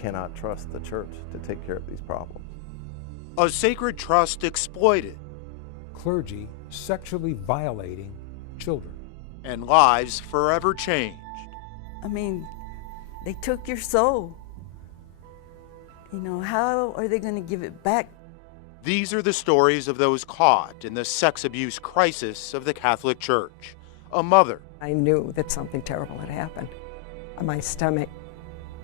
cannot trust the church to take care of these problems. A sacred trust exploited. Clergy sexually violating children. And lives forever changed. I mean, they took your soul. How are they going to give it back? These are the stories of those caught in the sex abuse crisis of the Catholic Church. A mother. I knew that something terrible had happened. My stomach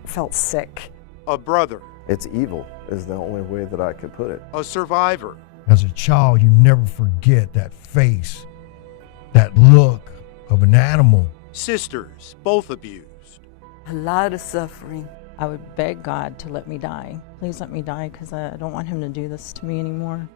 felt sick. A brother. It's evil is the only way that I could put it. A survivor. As a child, you never forget that face, that look of an animal. Sisters, both abused. A lot of suffering. I would beg God to let me die. Please let me die, because I don't want him to do this to me anymore.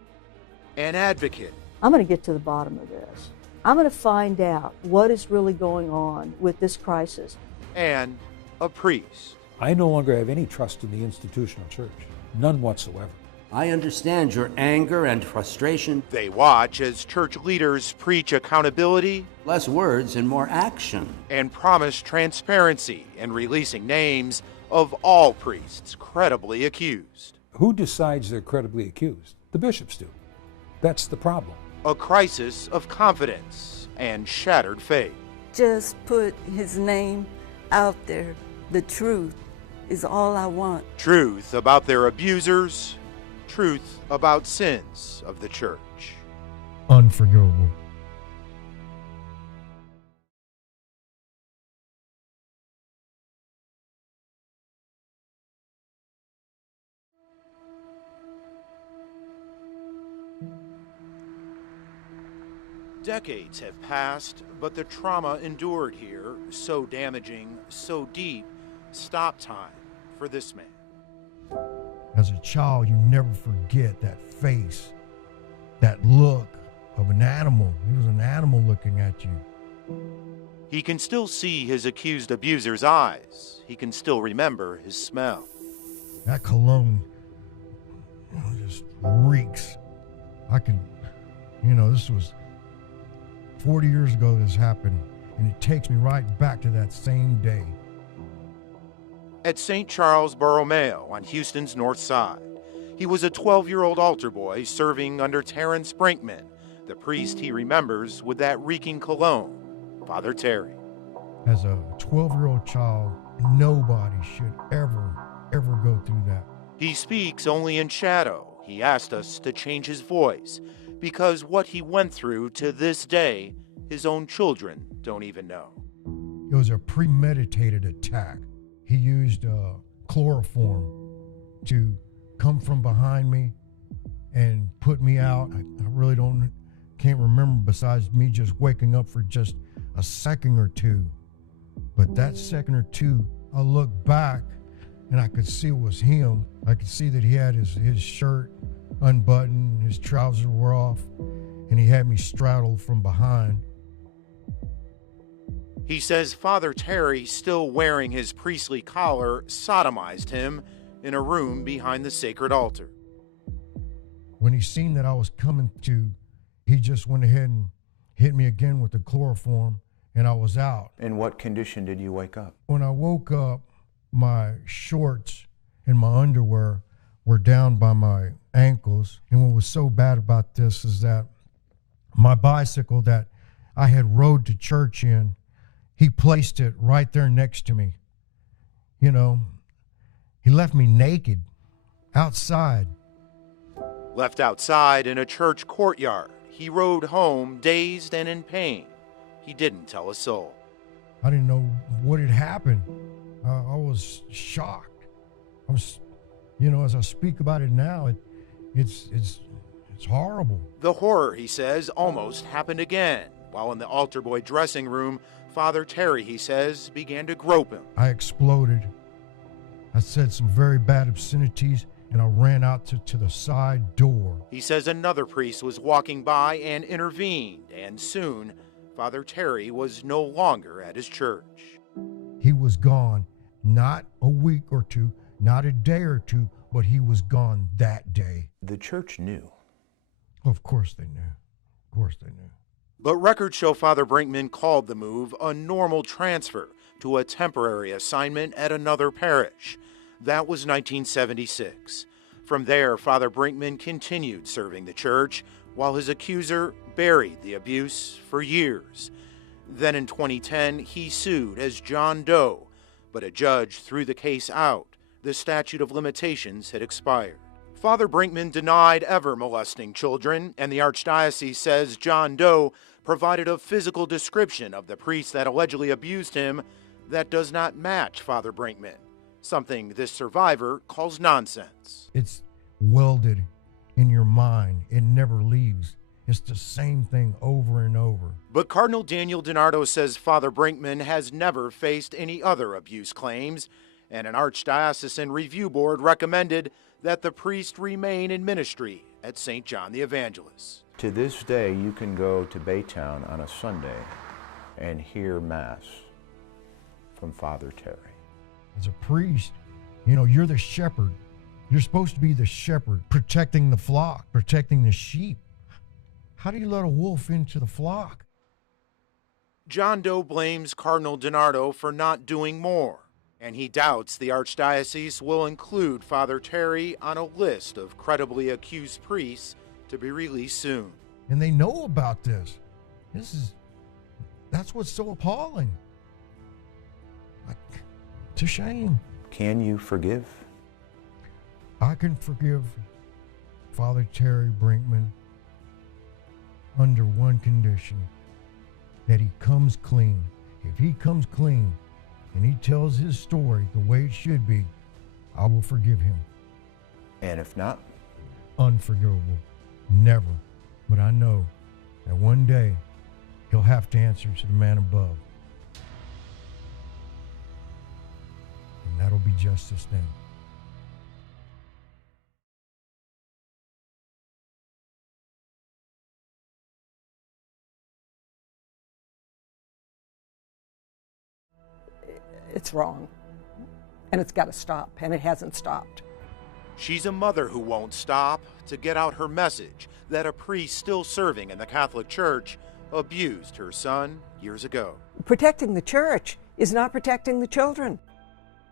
An advocate. I'm going to get to the bottom of this. I'm going to find out what is really going on with this crisis. And a priest. I no longer have any trust in the institutional church. None whatsoever. I understand your anger and frustration. They watch as church leaders preach accountability, less words and more action, and promise transparency in releasing names of all priests credibly accused. Who decides they're credibly accused? The bishops do. That's the problem. A crisis of confidence and shattered faith. Just put his name out there. The truth is all I want. Truth about their abusers, truth about sins of the church. Unforgivable. Decades have passed, but the trauma endured here, so damaging, so deep, stopped time for this man. As a child, you never forget that face, that look of an animal. He was an animal looking at you. He can still see his accused abuser's eyes. He can still remember his smell. That cologne just reeks. This was 40 years ago this happened, and it takes me right back to that same day. At St. Charles Borromeo on Houston's north side, he was a 12-year-old altar boy serving under Terrence Brinkman, the priest he remembers with that reeking cologne, Father Terry. As a 12-year-old child, nobody should ever go through that. He speaks only in shadow. He asked us to change his voice because what he went through to this day, his own children don't even know. It was a premeditated attack. He used chloroform to come from behind me and put me out. I really can't remember besides me just waking up for just a second or two. But that second or two, I looked back and I could see it was him. I could see that he had his shirt unbuttoned, his trousers were off, and he had me straddled from behind. He says Father Terry, still wearing his priestly collar, sodomized him in a room behind the sacred altar. When he seen that I was coming to, he just went ahead and hit me again with the chloroform, and I was out. In what condition did you wake up? When I woke up, my shorts and my underwear were down by my ankles. And what was so bad about this is that my bicycle that I had rode to church in, he placed it right there next to me. He left me naked outside. Left outside in a church courtyard, he rode home dazed and in pain. He didn't tell a soul. I didn't know what had happened. I was shocked. I was, as I speak about it now, it's horrible. The horror, he says, almost happened again. While in the altar boy dressing room, Father Terry, he says, began to grope him. I exploded. I said some very bad obscenities, and I ran out to the side door. He says another priest was walking by and intervened, and soon Father Terry was no longer at his church. He was gone, not a week or two, not a day or two, but he was gone that day. The church knew. Of course they knew. Of course they knew. But records show Father Brinkman called the move a normal transfer to a temporary assignment at another parish. That was 1976. From there, Father Brinkman continued serving the church while his accuser buried the abuse for years. Then in 2010, he sued as John Doe, but a judge threw the case out. The statute of limitations had expired. Father Brinkman denied ever molesting children, and the Archdiocese says John Doe provided a physical description of the priest that allegedly abused him that does not match Father Brinkman, something this survivor calls nonsense. It's welded in your mind. It never leaves. It's the same thing over and over. But Cardinal Daniel DiNardo says Father Brinkman has never faced any other abuse claims, and an Archdiocesan Review Board recommended that the priest remain in ministry at St. John the Evangelist. To this day, you can go to Baytown on a Sunday and hear Mass from Father Terry. As a priest, you're the shepherd. You're supposed to be the shepherd, protecting the flock, protecting the sheep. How do you let a wolf into the flock? John Doe blames Cardinal DiNardo for not doing more, and he doubts the Archdiocese will include Father Terry on a list of credibly accused priests to be released soon. And they know about this. That's what's so appalling. It's a shame. Can you forgive? I can forgive Father Terry Brinkman under one condition, that he comes clean. If he comes clean and he tells his story the way it should be, I will forgive him. And if not? Unforgivable. Never. But I know that one day he'll have to answer to the man above. And that'll be justice then. It's wrong, and it's got to stop, and it hasn't stopped. She's a mother who won't stop to get out her message that a priest still serving in the Catholic Church abused her son years ago. Protecting the church is not protecting the children.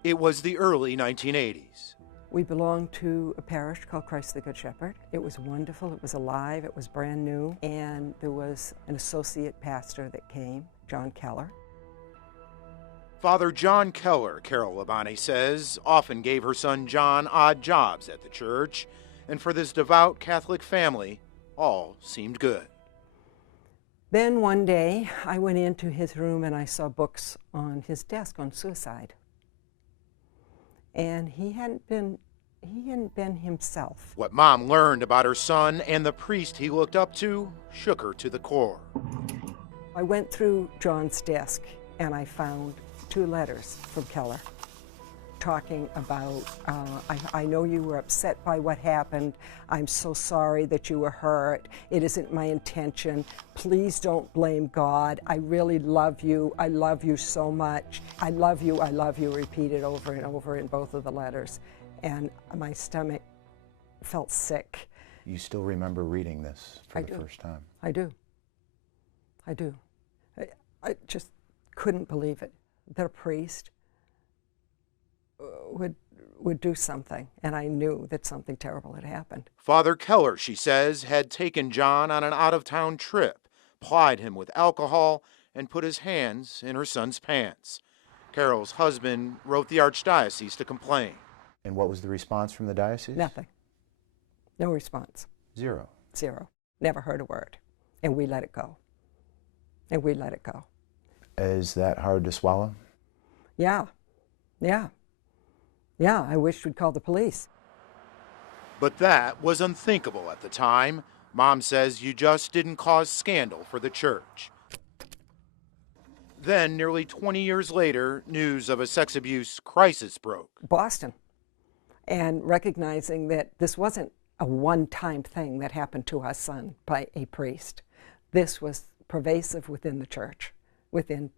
It was the early 1980s. We belonged to a parish called Christ the Good Shepherd. It was wonderful, it was alive, it was brand new, and there was an associate pastor that came, John Keller. Father John Keller, Carol Labani says, often gave her son John odd jobs at the church, and for this devout Catholic family, all seemed good. Then one day, I went into his room and I saw books on his desk on suicide. And he hadn't been himself. What Mom learned about her son and the priest he looked up to shook her to the core. I went through John's desk and I found 2 letters from Keller talking about, I know you were upset by what happened. I'm so sorry that you were hurt. It isn't my intention. Please don't blame God. I really love you. I love you so much. I love you, repeated over and over in both of the letters. And my stomach felt sick. You still remember reading this for the first time? I do. I just couldn't believe it, that a priest would do something, and I knew that something terrible had happened. Father Keller, she says, had taken John on an out-of-town trip, plied him with alcohol, and put his hands in her son's pants. Carol's husband wrote the Archdiocese to complain. And what was the response from the diocese? Nothing. No response. Zero. Never heard a word. And we let it go. Is that hard to swallow? Yeah, I wish we'd call the police. But that was unthinkable at the time. Mom says you just didn't cause scandal for the church. Then, nearly 20 years later, news of a sex abuse crisis broke. Boston. And recognizing that this wasn't a one-time thing that happened to our son by a priest. This was pervasive within the church, within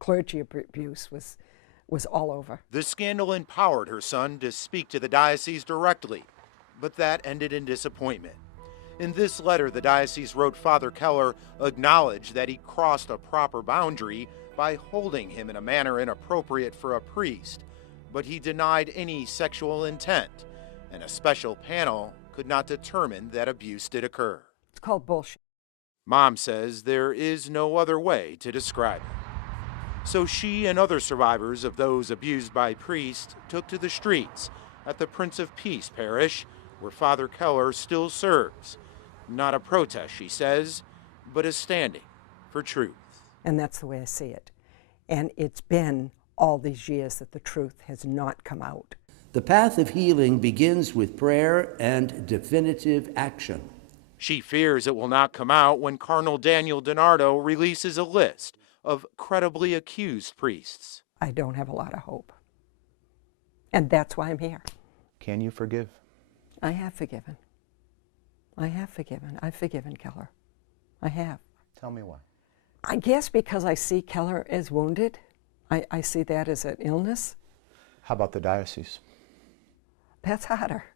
clergy abuse was all over. The scandal empowered her son to speak to the diocese directly, but that ended in disappointment. In this letter, the diocese wrote Father Keller acknowledged that he crossed a proper boundary by holding him in a manner inappropriate for a priest, but he denied any sexual intent, and a special panel could not determine that abuse did occur. It's called bullshit. Mom says there is no other way to describe it. So she and other survivors of those abused by priests took to the streets at the Prince of Peace parish, where Father Keller still serves. Not a protest, she says, but a standing for truth. And that's the way I see it. And it's been all these years that the truth has not come out. The path of healing begins with prayer and definitive action. She fears it will not come out when Cardinal Daniel DiNardo releases a list of credibly accused priests. I don't have a lot of hope. And that's why I'm here. Can you forgive? I have forgiven. I have forgiven. I've forgiven Keller. I have. Tell me why. I guess because I see Keller as wounded. I see that as an illness. How about the diocese? That's harder.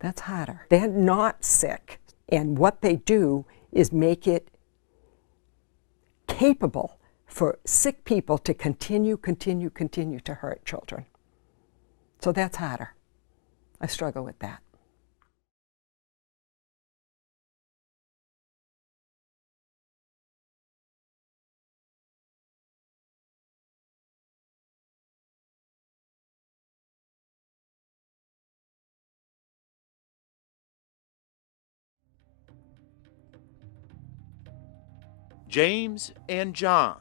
That's harder. They're not sick. And what they do is make it capable for sick people to continue to hurt children. So that's harder. I struggle with that. James and John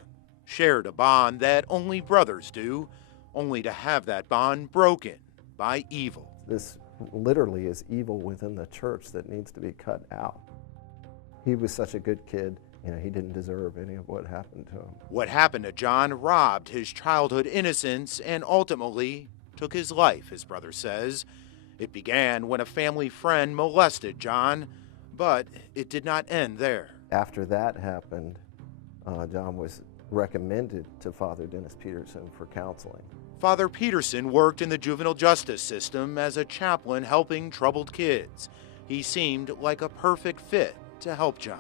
shared a bond that only brothers do, only to have that bond broken by evil. This literally is evil within the church that needs to be cut out. He was such a good kid, he didn't deserve any of what happened to him. What happened to John robbed his childhood innocence and ultimately took his life, his brother says. It began when a family friend molested John, but it did not end there. After that happened, John was recommended to Father Dennis Peterson for counseling. Father Peterson worked in the juvenile justice system as a chaplain helping troubled kids. He seemed like a perfect fit to help John.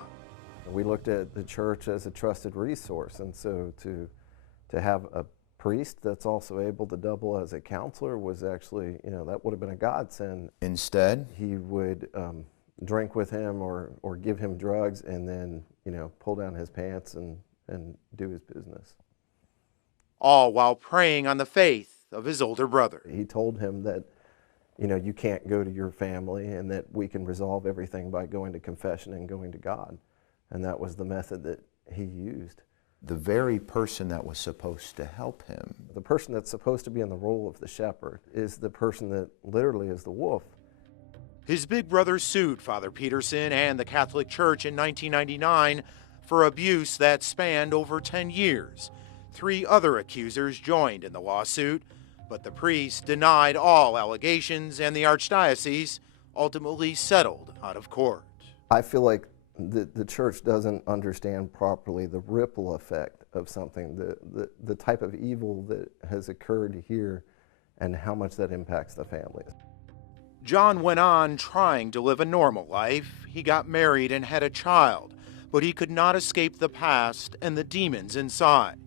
We looked at the church as a trusted resource, and so to have a priest that's also able to double as a counselor was actually, that would have been a godsend. Instead, he would drink with him or give him drugs and then, pull down his pants and do his business. All while preying on the faith of his older brother. He told him that, you can't go to your family and that we can resolve everything by going to confession and going to God. And that was the method that he used. the very person that was supposed to help him. The person that's supposed to be in the role of the shepherd is the person that literally is the wolf. His big brother sued Father Peterson and the Catholic Church in 1999 for abuse that spanned over 10 years. 3 other accusers joined in the lawsuit, but the priest denied all allegations and the archdiocese ultimately settled out of court. I feel like the church doesn't understand properly the ripple effect of something, the type of evil that has occurred here and how much that impacts the families. John went on trying to live a normal life. He got married and had a child, but he could not escape the past and the demons inside.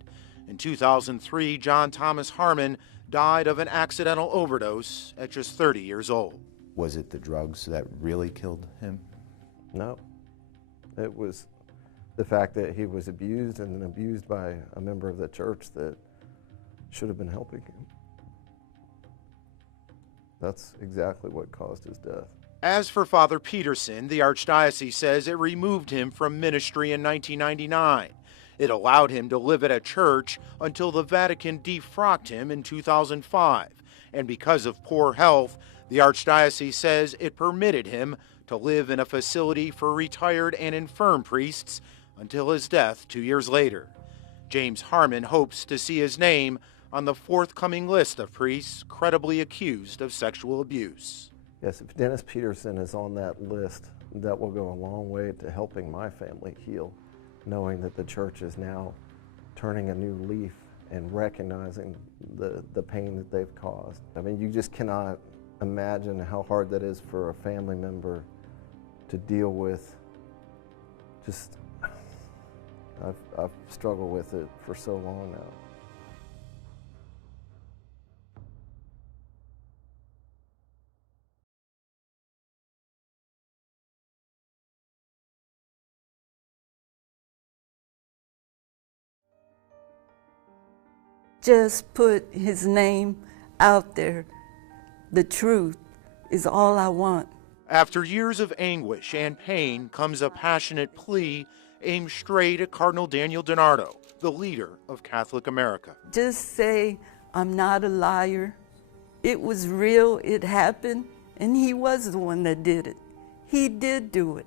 In 2003, John Thomas Harmon died of an accidental overdose at just 30 years old. Was it the drugs that really killed him? No. It was the fact that he was abused and abused by a member of the church that should have been helping him. That's exactly what caused his death. As for Father Peterson, the archdiocese says it removed him from ministry in 1999. It allowed him to live at a church until the Vatican defrocked him in 2005. And because of poor health, the archdiocese says it permitted him to live in a facility for retired and infirm priests until his death 2 years later. James Harmon hopes to see his name on the forthcoming list of priests credibly accused of sexual abuse. Yes, if Dennis Peterson is on that list, that will go a long way to helping my family heal, knowing that the church is now turning a new leaf and recognizing the pain that they've caused. I mean, you just cannot imagine how hard that is for a family member to deal with. Just, I've struggled with it for so long now. Just put his name out there. The truth is all I want. After years of anguish and pain comes a passionate plea aimed straight at Cardinal Daniel DiNardo, the leader of Catholic America. Just say, I'm not a liar. It was real, it happened, and he was the one that did it. He did do it.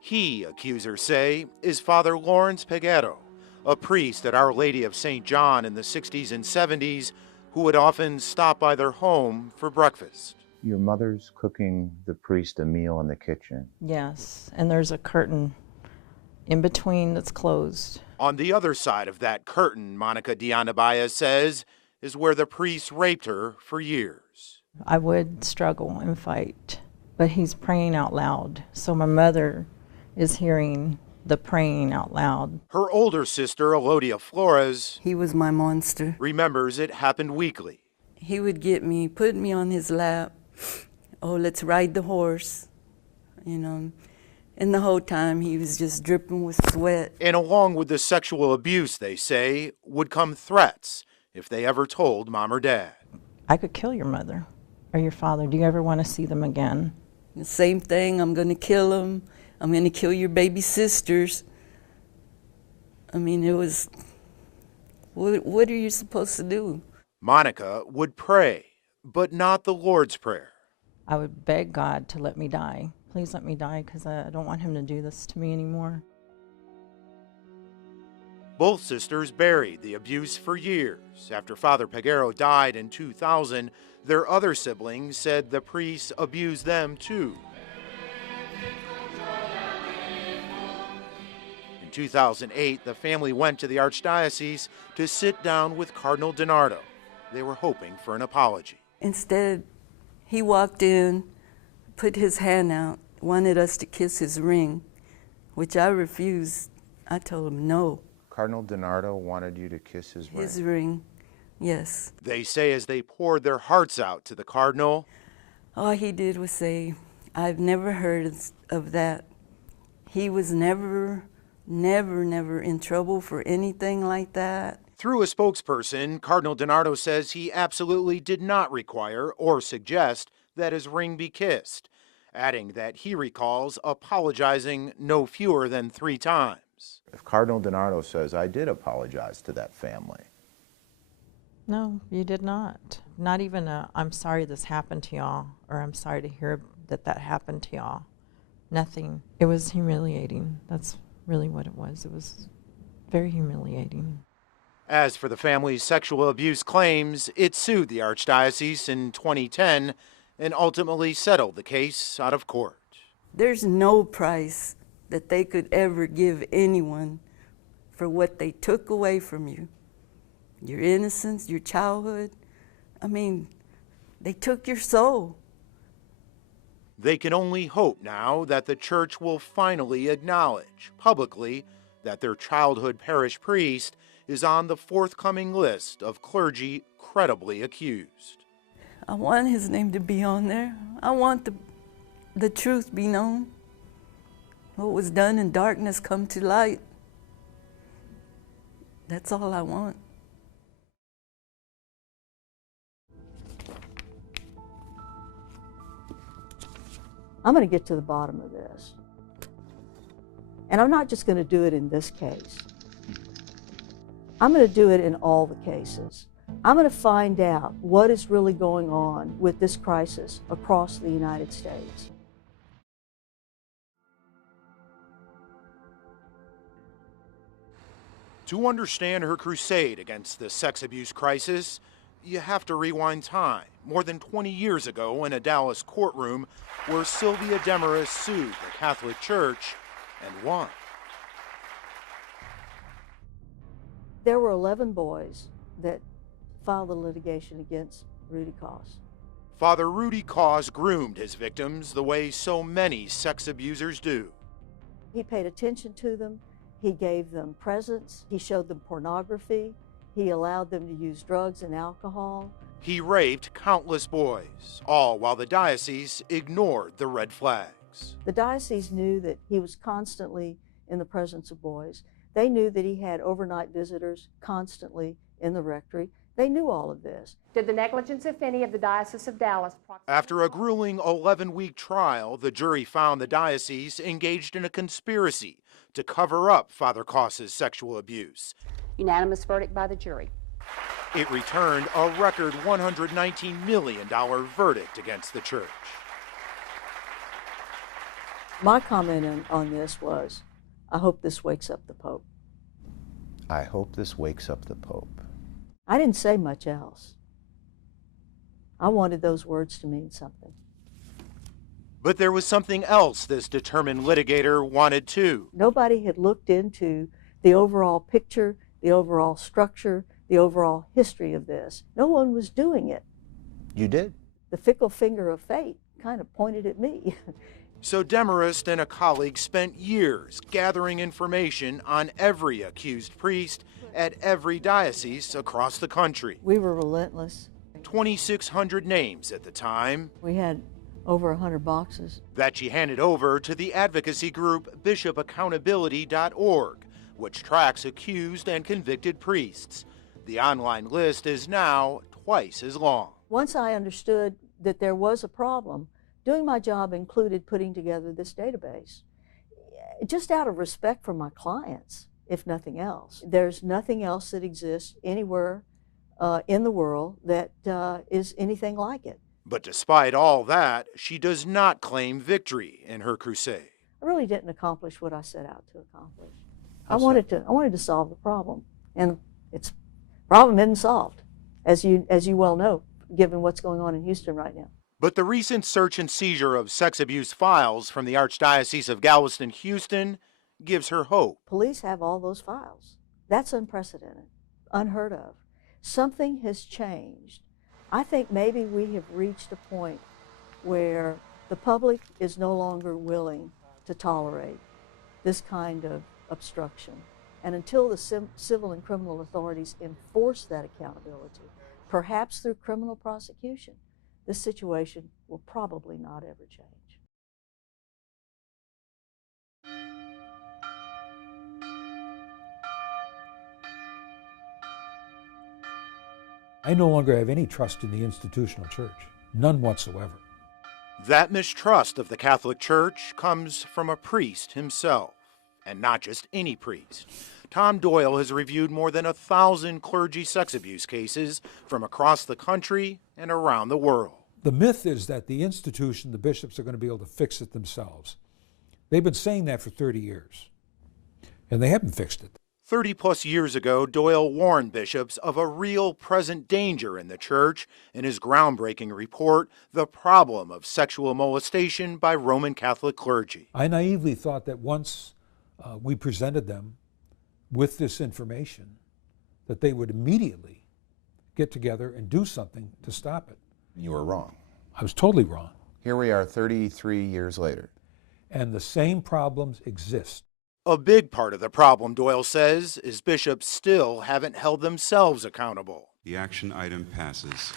He, accusers say, is Father Lawrence Peguero, a priest at Our Lady of St. John in the 60s and 70s who would often stop by their home for breakfast. Your mother's cooking the priest a meal in the kitchen. Yes, and there's a curtain in between that's closed. On the other side of that curtain, Monica Dianabaya says, is where the priest raped her for years. I would struggle and fight, but he's praying out loud. So my mother is hearing the praying out loud. Her older sister, Elodia Flores, He was my monster. remembers it happened weekly. He would get me, put me on his lap. Oh, let's ride the horse, you know. And the whole time he was just dripping with sweat. And along with the sexual abuse, they say, would come threats if they ever told Mom or Dad. I could kill your mother or your father. Do you ever want to see them again? The same thing, I'm going to kill him. I'm going to kill your baby sisters. I mean, it was, what are you supposed to do? Monica would pray, but not the Lord's Prayer. I would beg God to let me die. Please let me die because I don't want him to do this to me anymore. Both sisters buried the abuse for years. After Father Peguero died in 2000, their other siblings said the priests abused them too. In 2008, the family went to the Archdiocese to sit down with Cardinal DiNardo. They were hoping for an apology. Instead, he walked in, put his hand out, wanted us to kiss his ring, which I refused. I told him no. Cardinal DiNardo wanted you to kiss his ring. His ring, yes. They say as they poured their hearts out to the Cardinal, All he did was say, I've never heard of that. He was never in trouble for anything like that. Through a spokesperson, Cardinal DiNardo says he absolutely did not require or suggest that his ring be kissed, adding that he recalls apologizing no fewer than 3 times. If Cardinal DiNardo says, I did apologize to that family. No, you did not. Not even I'm sorry this happened to y'all, or I'm sorry to hear that happened to y'all. Nothing. It was humiliating. That's really what it was. It was very humiliating. As for the family's sexual abuse claims, it sued the Archdiocese in 2010 and ultimately settled the case out of court. There's no price that they could ever give anyone for what they took away from you. Your innocence, your childhood. I mean, they took your soul. They can only hope now that the church will finally acknowledge publicly that their childhood parish priest is on the forthcoming list of clergy credibly accused. I want his name to be on there. I want the truth be known. What was done in darkness come to light. That's all I want. I'm going to get to the bottom of this. And I'm not just going to do it in this case. I'm going to do it in all the cases. I'm going to find out what is really going on with this crisis across the United States. To understand her crusade against the sex abuse crisis, you have to rewind time more than 20 years ago in a Dallas courtroom where Sylvia Demarest sued the Catholic Church and won. There were 11 boys that filed a litigation against Rudy Koss. Father Rudy Koss groomed his victims the way so many sex abusers do. He paid attention to them. He gave them presents. He showed them pornography. He allowed them to use drugs and alcohol. He raped countless boys, all while the diocese ignored the red flags. The diocese knew that he was constantly in the presence of boys. They knew that he had overnight visitors constantly in the rectory. They knew all of this. Did the negligence, if any, of the Diocese of Dallas... After a grueling 11-week trial, the jury found the diocese engaged in a conspiracy to cover up Father Koss's sexual abuse. Unanimous verdict by the jury. It returned a record $119 million verdict against the church. My comment on this was, I hope this wakes up the Pope. I hope this wakes up the Pope. I didn't say much else. I wanted those words to mean something. But there was something else this determined litigator wanted too. Nobody had looked into the overall picture, the overall structure, the overall history of this. No one was doing it. You did? The fickle finger of fate kind of pointed at me. So Demarest and a colleague spent years gathering information on every accused priest at every diocese across the country. We were relentless. 2,600 names at the time. We had over 100 boxes. That she handed over to the advocacy group bishopaccountability.org, which tracks accused and convicted priests. The online list is now twice as long. Once I understood that there was a problem, doing my job included putting together this database, just out of respect for my clients, if nothing else. There's nothing else that exists anywhere in the world that is anything like it. But despite all that, she does not claim victory in her crusade. I really didn't accomplish what I set out to accomplish. I wanted to solve the problem, and its problem isn't solved, as you well know, given what's going on in Houston right now. But the recent search and seizure of sex abuse files from the Archdiocese of Galveston-Houston gives her hope. Police have all those files. That's unprecedented, unheard of. Something has changed. I think maybe we have reached a point where the public is no longer willing to tolerate this kind of obstruction. And until the civil and criminal authorities enforce that accountability, perhaps through criminal prosecution, this situation will probably not ever change. I no longer have any trust in the institutional church, none whatsoever. That mistrust of the Catholic Church comes from a priest himself, and not just any priest. Tom Doyle has reviewed more than 1,000 clergy sex abuse cases from across the country and around the world. The myth is that the institution, the bishops, are going to be able to fix it themselves. They've been saying that for 30 years, and they haven't fixed it. 30-plus years ago, Doyle warned bishops of a real present danger in the church in his groundbreaking report, The Problem of Sexual Molestation by Roman Catholic Clergy. I naively thought that once we presented them with this information, that they would immediately get together and do something to stop it. You were wrong. I was totally wrong. Here we are 33 years later. And the same problems exist. A big part of the problem, Doyle says, is bishops still haven't held themselves accountable. The action item passes.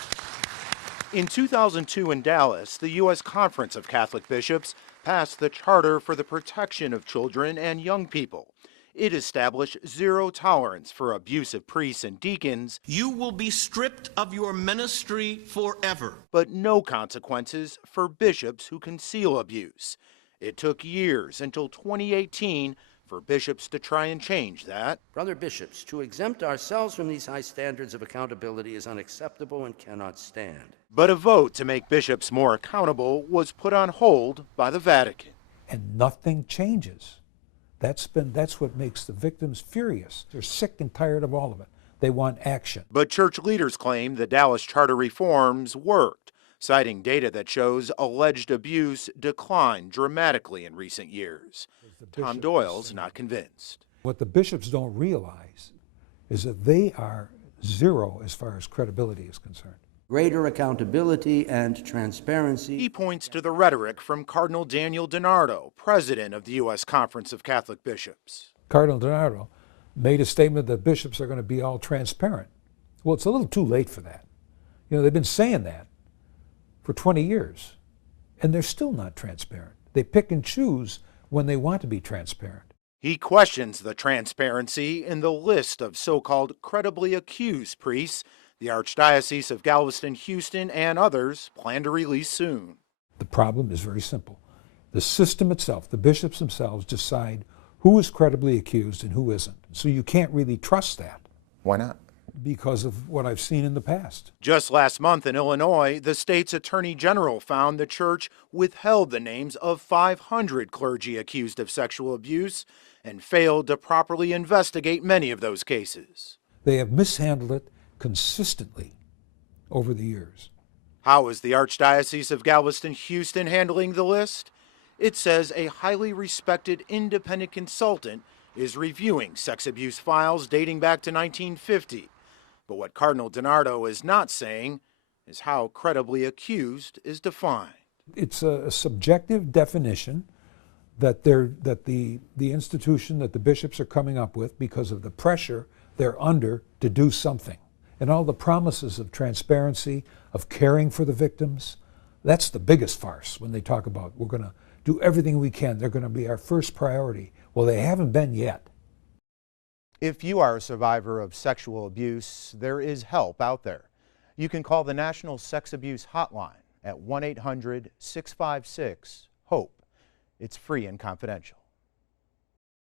In 2002 in Dallas, the U.S. Conference of Catholic Bishops passed the Charter for the Protection of Children and Young People. It established zero tolerance for abusive priests and deacons. You will be stripped of your ministry forever. But no consequences for bishops who conceal abuse. It took years until 2018 for bishops to try and change that. Brother bishops, to exempt ourselves from these high standards of accountability is unacceptable and cannot stand. But a vote to make bishops more accountable was put on hold by the Vatican. And nothing changes. That's what makes the victims furious. They're sick and tired of all of it. They want action. But church leaders claim the Dallas charter reforms worked, citing data that shows alleged abuse declined dramatically in recent years. Tom Doyle's not convinced. What the bishops don't realize is that they are zero as far as credibility is concerned. Greater accountability and transparency. He points to the rhetoric from Cardinal Daniel DiNardo, president of the U.S. Conference of Catholic Bishops. Cardinal DiNardo made a statement that bishops are going to be all transparent. Well, it's a little too late for that. You know, they've been saying that for 20 years, and they're still not transparent. They pick and choose when they want to be transparent. He questions the transparency in the list of so-called credibly accused priests The Archdiocese of Galveston, Houston, and others plan to release soon. The problem is very simple. The system itself, the bishops themselves, decide who is credibly accused and who isn't. So you can't really trust that. Why not? Because of what I've seen in the past. Just last month in Illinois, the state's attorney general found the church withheld the names of 500 clergy accused of sexual abuse and failed to properly investigate many of those cases. They have mishandled it consistently over the years. How is the Archdiocese of Galveston, Houston handling the list? It says a highly respected independent consultant is reviewing sex abuse files dating back to 1950. But what Cardinal DiNardo is not saying is how credibly accused is defined. It's a subjective definition that the institution, that the bishops are coming up with because of the pressure they're under to do something. And all the promises of transparency, of caring for the victims, that's the biggest farce when they talk about we're going to do everything we can. They're going to be our first priority. Well, they haven't been yet. If you are a survivor of sexual abuse, there is help out there. You can call the National Sex Abuse Hotline at 1-800-656-HOPE. It's free and confidential.